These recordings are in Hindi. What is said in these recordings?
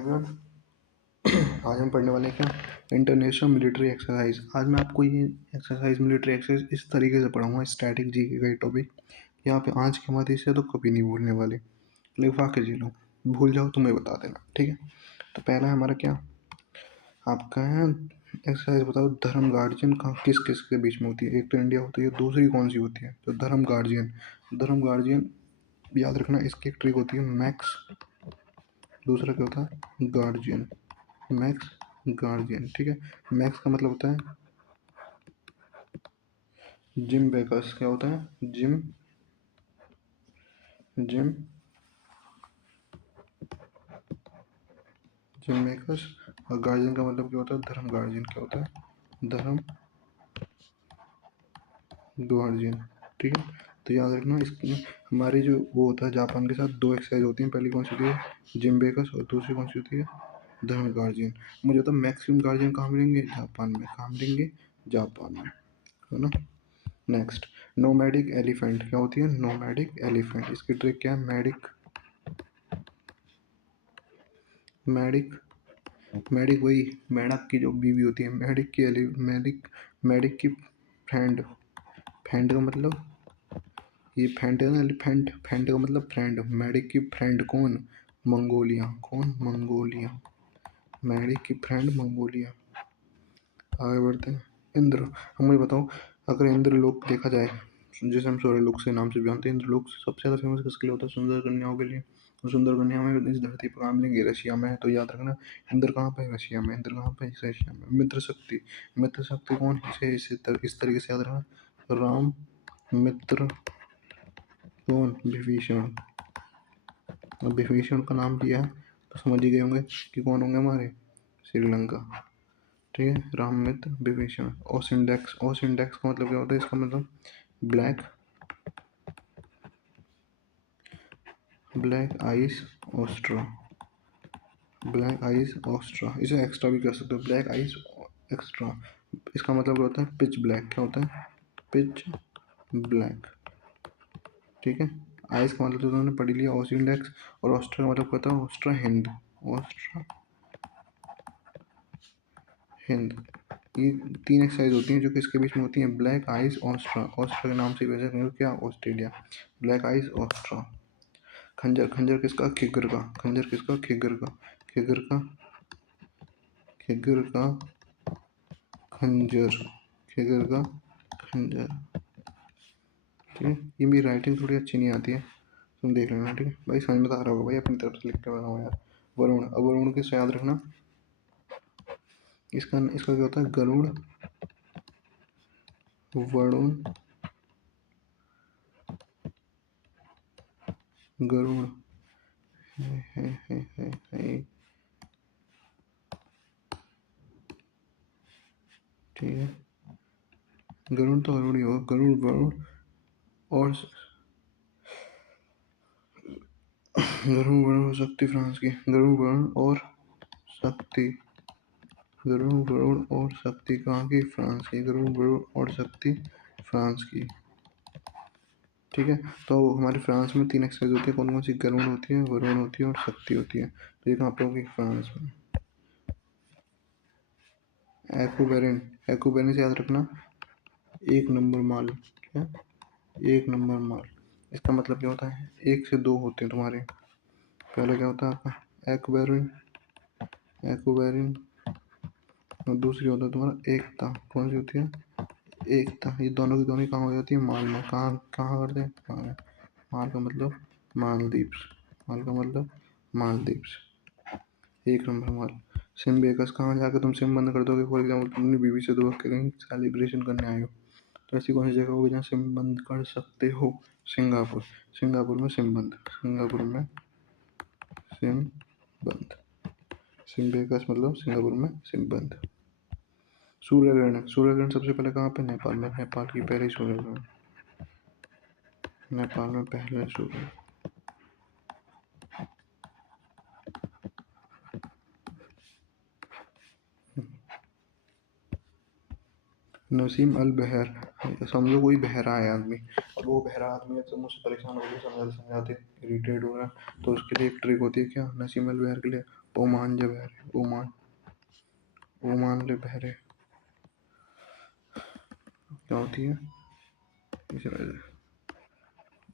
आज हम पढ़ने वाले हैं क्या, इंटरनेशनल मिलिट्री एक्सरसाइज। आज मैं आपको ये एक्सरसाइज, मिलिट्री एक्सरसाइज इस तरीके से पढ़ाऊंगा, स्टैटिक जी का टॉपिक। यहाँ पे आज के बाद इसे तो कभी नहीं भूलने वाले, लिखवा के जी लो, भूल जाओ तो मैं बता देना, ठीक है। तो पहला है हमारा क्या, आपका है एक्सरसाइज बताओ, धर्म गार्जियन कहाँ किस किस के बीच में होती है। एक तो इंडिया होती है, दूसरी कौन सी होती है, तो धर्म गार्जियन। धर्म गार्जियन याद रखना, इसकी एक ट्रिक होती है मैक्स, दूसरा क्या होता है गार्जियन, मैक्स गार्जियन, ठीक है। मैक्स का मतलब होता है जिम बेकर्स, क्या होता है जिम, जिम जिम मेकर्स। और गार्जियन का मतलब क्या होता है धर्म गार्जियन, क्या होता है धर्म गार्जियन, ठीक है। तो याद रखना, इसमें हमारी जो वो होता है जापान के साथ दो एक्सरसाइज होती हैं, पहली कौन सी होती है जिम बेकर्स और दूसरी कौन सी होती है धर्म गार्जियन। मुझे तो मैक्सिमम गार्जियन कहाँ मिलेंगे, जापान में, कहाँ मिलेंगे जापान में, है ना। नेक्स्ट, नोमैडिक एलिफेंट, क्या होती है नोमैडिक एलिफेंट। इसकी ट्रिक क्या है, मैडिक, मैडिक मैडिक वही मेढक की जो बीवी होती है, मैडिक की मैडिक, मैडिक की फ्रेंड, फ्रेंड का मतलब ये फ्रेंड है ना, एलिफेंट, फ्रेंड का मतलब फ्रेंड। मैडिक की फ्रेंड कौन, मंगोलिया, कौन मंगोलिया, मैडिक की फ्रेंड मंगोलिया। आगे बढ़ते हैं, इंद्र। हम मुझे बताओ, अगर इंद्रलोक देखा जाए, जिसे हम सूर्यलोक से नाम से भी जानते हैं, इंद्रलोक सबसे ज़्यादा फेमस किसके लिए होता है, सुंदर कन्याओं के लिए। और सुंदर कन्या में इस धरती पर कहाँ मिलेंगी, रशिया में है। तो याद रखना, इंद्र कहाँ पे है, रशिया में। इंद्र कहाँ पे है, रशिया में। मित्र शक्ति, मित्र शक्ति कौन, इस तरीके से याद रखना, राम मित्र कौन, विभीषण। अब विभीषण का नाम लिया है तो समझ ही गए होंगे कि कौन होंगे हमारे, श्रीलंका, ठीक है। राम मित्र विभीषण। ओसिंडेक्स, ओसिंडेक्स का मतलब क्या होता है, इसका मतलब ब्लैक, ब्लैक आइस ऑस्ट्रा, ब्लैक आइस ऑस्ट्रा। इसे एक्स्ट्रा भी कर सकते हो, ब्लैक आइस एक्स्ट्रा। इसका मतलब क्या होता है पिच ब्लैक, क्या होता है पिच ब्लैक, ठीक है। आइस का मतलब तो उन्होंने पढ़ लिया, ओसिंडेक्स। और ऑस्ट्रा का मतलब क्या होता है ऑस्ट्रा हिंद, ऑस्ट्रा हिंद। ये तीन एक्सरसाइज होती हैं जो कि इसके बीच में होती हैं, ब्लैक आइस ऑस्ट्रा। ऑस्ट्रा के नाम से वजह से क्या, ऑस्ट्रेलिया, ब्लैक आइस ऑस्ट्रा। खंजर, खंजर किसका, खिगर का, खंजर किसका, खिगर का, खिगर का, खिगर का खंजर, खिगर का खंजर, ठीक है। ये मेरी राइटिंग थोड़ी अच्छी नहीं आती है, तुम देख लेना, ठीक है भाई, समझ में तो आ रहा होगा भाई, अपनी तरफ से लिख के बनाओ यार। वरुण, अब वरुण किससे याद रखना, इसका इसका क्या होता है गरुड़, वरुण, गरुड़ है, ठीक है। गरुड़ तो गरुड़ ही होगा, गरुड़ वरुण और गरुड़ वरुण और शक्ति फ्रांस की, गरुड़ वरुण और शक्ति, गरुड़ वरुण और शक्ति कहाँ की, फ्रांस की, गरुड़ वरुण और शक्ति फ्रांस की, ठीक है। तो हमारे फ्रांस में तीन एक्सरसाइज होती है, कौन कौन सी, गरुड़ होती है, वरुण होती है और शक्ति होती है। तो ये कहाँ पे होगी, फ्रांस में। एक्रोबैरिन, एक्रोबैरिन से याद रखना, एक नंबर माल, क्या, एक नंबर माल। इसका मतलब क्या होता है, एक से दो होते हैं तुम्हारे। पहला क्या होता है आपका एक्रोबैरिन, एक्रोबैरिन, और दूसरी होता है तुम्हारा एकता, कौन सी होती है एकता। ये दोनों की दोनों कहाँ हो जाती है, माल में, कहाँ कहाँ करते हैं, माल, माल का मतलब मालदीव्स, माल का मतलब मालदीव्स, एक नंबर माल। सिम बेकर्स, कहाँ जाकर तुम सिम बंद कर दोगे, फॉर एग्जाम्पल तुमने बीवी से दुआ करेंगे, सेलिब्रेशन करने आए हो, तो ऐसी कौन सी जगह होगी जहाँ सिम बंद कर सकते हो, सिंगापुर, सिंगापुर में सिम बंद, सिंगापुर में सिम बंद, सिम बेकर्स मतलब सिंगापुर में सिम बंद। सूर्य ग्रहण, सूर्य ग्रहण सबसे पहले कहाँ पे, नेपाल में, नेपाल की पहली सूर्य ग्रहण, नेपाल में पहले सूर्य। नसीम अल बहर, समझो कोई बहरा है आदमी। अब वो बहरा आदमी है तो मुझसे परेशान हो गया, समझाते समझाते इरिटेट हो रहा है, तो उसके लिए एक ट्रिक होती है क्या, नसीम अल बहर के लिए ओमान जब बहरे, ओमान, ओमान ले बहरे क्या होती है, इस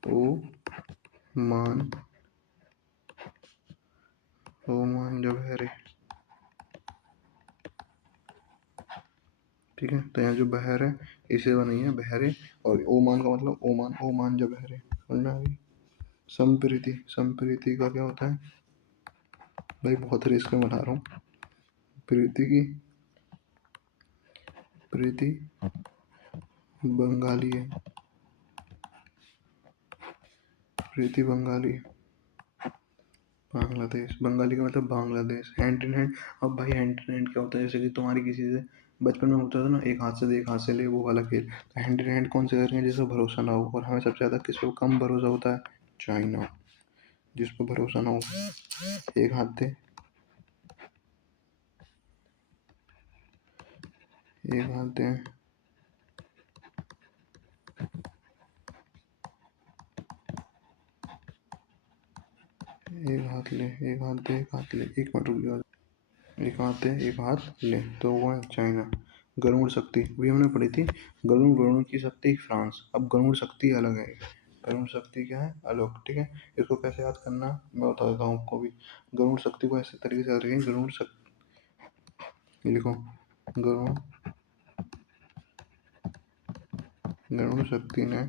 ओ मान, ओमान जब बहरे, ठीक है। तो यहाँ जो बहर है इसे बनी है बहरे, और ओमान का मतलब ओमान, ओमान जब बहरे, समझ में आ गई। संप्रीति, संप्रीति का क्या होता है भाई, बहुत रिस्क में बता रहा हूँ। प्रीति की, प्रीति बंगाली है, प्रीति बंगाली, बांग्लादेश, बंगाली का मतलब बांग्लादेश। हैंड इन हैंड, अब भाई हैंड इन हैंड क्या होता है, जैसे कि तुम्हारी किसी से बचपन में होता था ना, एक हाथ से दे एक हाथ से ले, वो वाला खेल। तो हैंड इन हैंड कौन से करेंगे, जिसको भरोसा ना हो, और हमें सबसे ज़्यादा किस पे कम भरोसा होता है, चाइना, जिस पर भरोसा ना हो। एक हाथ दे, एक हाथ दे, एक हाथ ले, एक हाथ दे, एक हाथ ले, एक मिनट रुक जाओ, एक हाथ दे एक हाथ ले, तो वो है चाइना। गरुड़ शक्ति भी हमने पढ़ी थी, गरुड़, गरुड़ की शक्ति फ्रांस। अब गरुड़ शक्ति अलग है, गरुड़ शक्ति क्या है, अलग, ठीक है। इसको कैसे याद करना मैं बता देता हूँ आपको भी। गरुड़ शक्ति को ऐसे तरीके से याद रखेंगे, गरुड़ शक्ति लिखो, गरुड़, गरुड़ शक्ति ने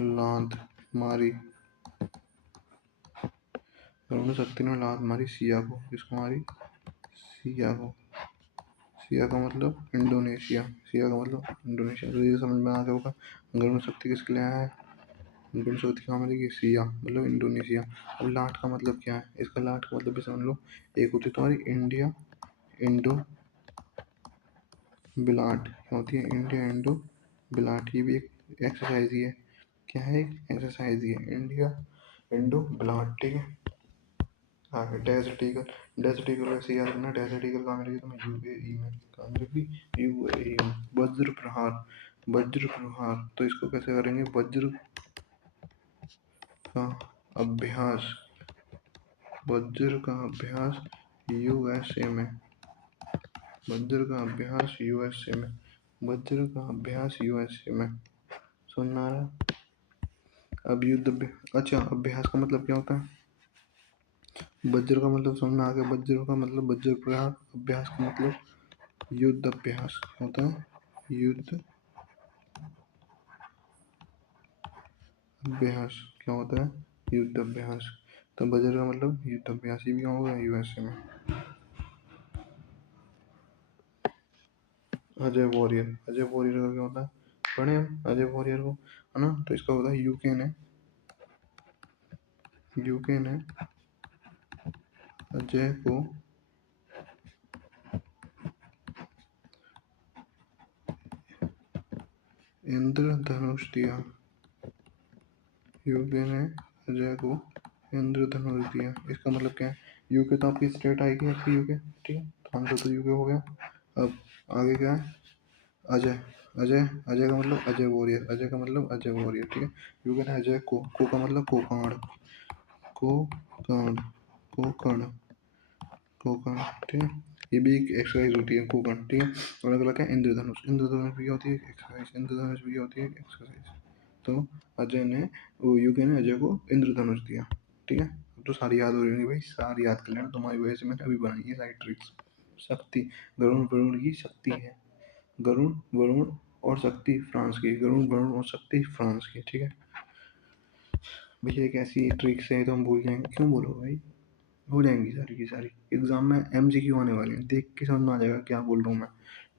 लात मारी, गरुड़ शक्ति ने लात मारी सिया को, किसको मारी, सिया को, सिया का मतलब इंडोनेशिया, सिया का मतलब इंडोनेशिया। तो ये समझ में आ गया होगा गरुड़ शक्ति किसके लिए आया है, गरुड़ शक्ति कहाँ मिलेगी, सिया मतलब इंडोनेशिया। अब लाट का मतलब क्या है, इसका लाट का मतलब भी समझ लो, एक होती है तुम्हारी इंडिया इंडो बिलाट, क्या होती है, इंडिया इंडो बिलाट, ये भी एक एक्सरसाइज ही है, क्या है, एक एक्सरसाइज ही है, इंडिया इंडो बिलाट, ठीक है। आगे डेजर्ट ईगल, डेजर्ट ईगल वैसे याद रखना, डेजर्ट ईगल कहाँ मिलेगी तुम्हें, यूएई में, कहाँ मिलेगी, यूएई में। वज्र प्रहार, वज्र प्रहार, तो इसको कैसे करेंगे, वज्र का अभ्यास, वज्र का अभ्यास यूएसए में, वज्र का अभ्यास यूएसए में, वज्र का अभ्यास यूएसए में, सुनना आ रहा। अब अच्छा अभ्यास का मतलब क्या होता है, वज्र का मतलब समझ में आ गया, वज्र का मतलब वज्र प्रहार, अभ्यास का मतलब युद्ध अभ्यास होता है, युद्ध अभ्यास क्या होता है, युद्ध अभ्यास। तो वज्र का मतलब युद्ध अभ्यास, ही भी होगा यूएसए में। अजय वॉरियर, अजय वॉरियर का क्या होता है, पढ़े हम अजय वॉरियर को, है ना। तो इसका होता है यूके ने, यूके ने अजय को इंद्रधनुष दिया, यूके ने अजय को इंद्रधनुष दिया। इसका मतलब क्या है, यूके तो आपकी स्टेट आएगी, आपकी यूके, ठीक है, तो आंसर तो यूके हो गया। अब आगे क्या है, अजय, अजय, अजय का मतलब अजय वॉरियर, अजय का मतलब अजय वॉरियर, ठीक है। यूके ने अजय को का मतलब कोकाण, कोकाण, कोकण, कोकण, ठीक है। ये भी एक एक्सरसाइज होती है कोकण, ठीक है। और अगला क्या है, इंद्रधनुष, इंद्रधनुष भी होती है एक्सरसाइज, इंद्रधनुष भी होती है एक्सरसाइज। तो अजय ने, वो यूके ने अजय को इंद्रधनुष दिया, ठीक है। अब तो सारी याद हो रही है भाई, सारी याद कर लेना, तुम्हारी वजह से मैंने अभी बनाई है सारी ट्रिक्स। शक्ति, गरुण, वरुण की शक्ति है, गरुण, वरुण और शक्ति फ्रांस की, गरुण, वरुण और शक्ति फ्रांस की, ठीक है। भैया एक ऐसी ट्रिक्स है तो हम भूल जाएंगे, क्यों बोलो भाई, हो जाएंगी सारी की सारी। एग्जाम में एमसीक्यू आने वाले हैं, देख के समझ में आ जाएगा क्या बोल रहा हूँ मैं।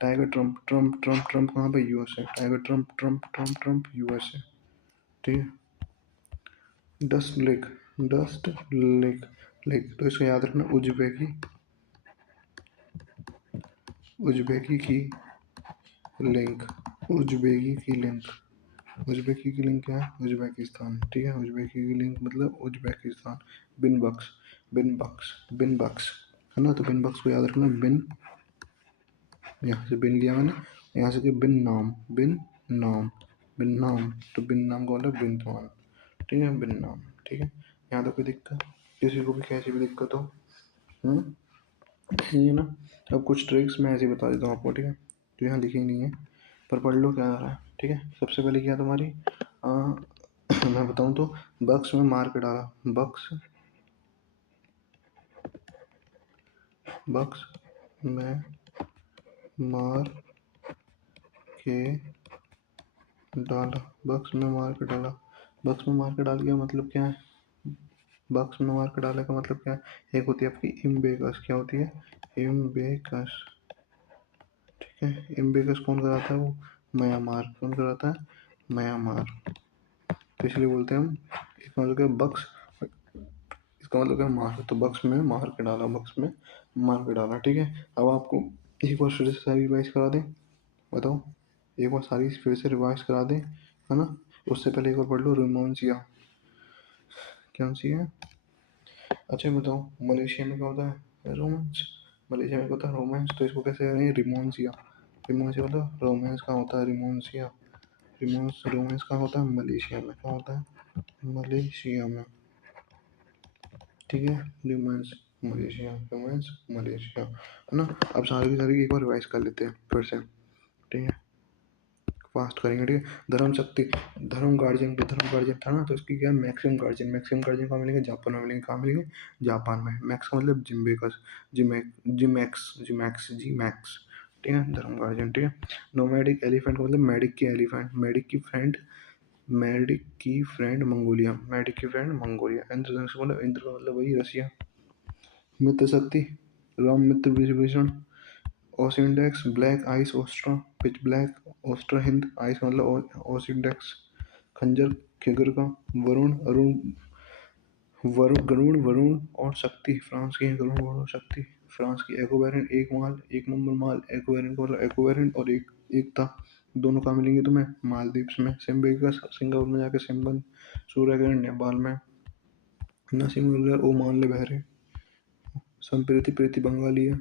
Tiger Trump, Trump Trump Trump कहाँ पे, यूएस है, tiger Trump Trump Trump Trump US है, ठीक है। Dust lake, dust lake, lake तो इसको याद रखना, उज्बेकी, उज्बेकी की लिंक, उज्बेकी की लिंक, उज्बेकी की लिंक क्या है, उज्बेकिस्तान, ठीक है। उज्बेकी की लिंक मतलब उज्बेकिस्तान। बिन बक्स, बिन बक्स, बिन बक्स, है ना, तो बिन बक्स को याद रखना, बिन यहाँ से बिन लिया मैंने, यहाँ से कि बिन नाम, बिन नाम, बिन नाम, तो बिन नाम का मतलब बिंदुआन, ठीक है, बिन नाम, ठीक है। यहाँ तो कोई दिक्कत, किसी को भी कैसी भी दिक्कत हो, ये ना। अब कुछ ट्रिक्स मैं ऐसे ही बता देता हूँ आपको, ठीक है, तो यहाँ लिखी नहीं है पर पढ़ लो क्या आ रहा है, ठीक है। सबसे पहले क्या तुम्हारी मैं बताऊँ तो बक्स में मार के डाला, बक्स, बक्स में मार के डाला, बक्स में मार के डाला, बक्स में मार के डाल गया मतलब क्या है, बक्स में मार के डाले का मतलब क्या है, एक होती है आपकी इम्बेकस, क्या होती है, इम्बेकस, ठीक है। इम्बेकस कौन कराता है, वो म्यांमार, कौन कराता है, म्यांमार, तो इसलिए बोलते हैं हम, इसका मतलब क्या बक्स, इसका मतलब क्या मार, तो बक्स में मार के डाला, बक्स में मार के डाला, ठीक है। अब आपको एक बार फिर से सारी रिवाइज करा दें, बताओ, एक बार सारी फिर से रिवाइज करा दें, है ना। उससे पहले एक बार पढ़ लो रोमांसिया, क्या सी है, अच्छा बताओ मलेशिया में क्या होता है, रोमांस, मलेशिया में क्या होता है रोमांस, तो इसको कैसे करेंगे, रिमोन्सिया, रिमोन्सिया मतलब रोमांस कहाँ होता है, रिमोन्सिया, रिमोन्स, रोमांस कहाँ होता है, मलेशिया में, कहाँ होता है, मलेशिया में, ठीक है, रोमांस मलेशिया, रोमांस मलेशिया, है ना। अब सारी की सारी एक बार रिवाइज कर लेते हैं फिर से, ठीक है, फास्ट करेंगे, ठीक है। धर्म शक्ति, धर्म गार्जियन पे, धर्म गार्जियन था ना, तो इसकी क्या है, मैक्सिमम गार्जियन, मैक्सिमम गार्जियन कहाँ मिलेंगे, जापान में मिलेंगे, कहाँ मिलेंगे, जापान में, मैक्स का मतलब जिम्बेकस, जिमैक्स, जिमैक्स, जी मैक्स, ठीक है, धर्म गार्जियन, ठीक है। नोमैडिक एलिफेंट का मतलब मेडिक की एलिफेंट, मेडिक की फ्रेंड, मेडिक की फ्रेंड मंगोलिया, मेडिक की फ्रेंड मंगोलिया, इंद्रधनुष का मतलब, इंद्र का मतलब वही रसिया, मित्र शक्ति, राम मित्र विभीषण, ओसिंडेक्स ब्लैक आइस ओस्ट्रा, पिच ब्लैक ओस्ट्रा हिंद, आइस का मतलब ओसिंडेक्स, खंजर खिगर का, वरुण अरुण, गरुड़ वरुण और शक्ति, फ्रांस की है, गरुड़ वरुण शक्ति, फ्रांस की, एक्वावेरिएंट एक माल, एक नंबर माल, एक्वावेरिएंट का मतलब एक्वावेरिएंट और एक एकता, दोनों कहाँ मिलेंगे तुम्हें, मालदीव्स में, सिम्बेगा सिंगापुर में जाके सिम्बन, सूर्यकिरण नेपाल में, नसीम ओमान ले बहरे, संप्रीति प्रीति बंगाली है,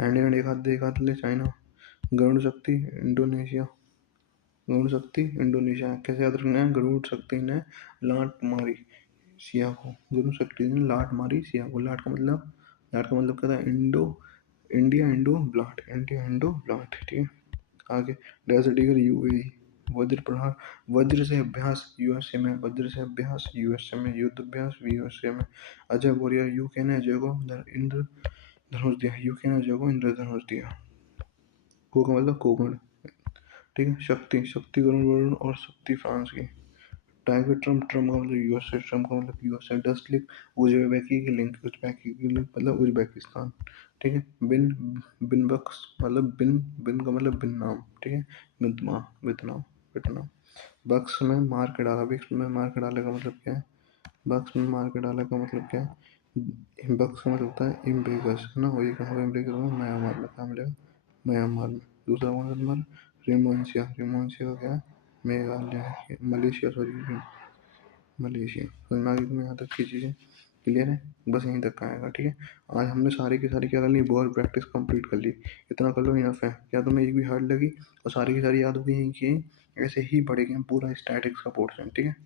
हैंड हैंड एक हाथ ले चाइना, गरुड़ शक्ति इंडोनेशिया, गरुड़ शक्ति इंडोनेशिया, कैसे याद रखना है, गरुड़ शक्ति ने लाट मारी सिया को, गरुड़ शक्ति ने लाट मारी सिया को, लाट का मतलब क्या था, इंडिया इंडो ब्लाट, इंडिया इंडो ब्लाट, ठीक है। आगे डेजर्ट ईगल यूएई, वज्र प्रहार, वज्र से अभ्यास यूएसए में, वज्र से अभ्यास यूएसए में, युद्ध अभ्यास यूएसए में, अजय वॉरियर, यूके ने अजय को इंद्र धनुष दिया, यूके ने अजय को इंद्र धनुष दिया, को का मतलब कोकण, ठीक है। शक्ति, शक्ति वरुण वरुण और शक्ति फ्रांस की, टाइगर ट्रम्प, ट्रम्प का मतलब यूएसए, ट्रम्प का मतलब यूएसए, डस्ट लिंक उज्बेकी की लिंक, उज्बेकी की लिंक मतलब उज्बेकिस्तान, ठीक है। बिन, बिन बक्स मतलब बिन, बिन का मतलब बिन नाम, ठीक है, वियतनाम, वियतनाम, वियतनाम, बक्स में मार के डाला, बक्स में मार के डाले का मतलब क्या है, बक्स में मार के डाले का मतलब क्या है, बक्स का मतलब होता है इम्बेगस, है ना, वही कहाँ पे इम्बेगस में, म्यांमार में, कहाँ मिलेगा, म्यांमार में। दूसरा कौन सा नंबर, रिमोन्सिया, रिमोन्सिया का क्या है, मेघालय, मलेशिया, सॉरी मलेशिया, समझ में आ गई तुम्हें यहाँ तक की चीज़ें, क्लियर है, बस यहीं तक का आएगा, ठीक है। आज हमने सारी की सारी क्या कर ली, बहुत प्रैक्टिस कंप्लीट कर ली, इतना कर लो इनफ है, क्या तुम्हें एक भी हार्ड लगी, और सारी की सारी याद हो गई कि ऐसे ही पढ़ेंगे हम पूरा स्टैटिक्स का पोर्शन, ठीक है।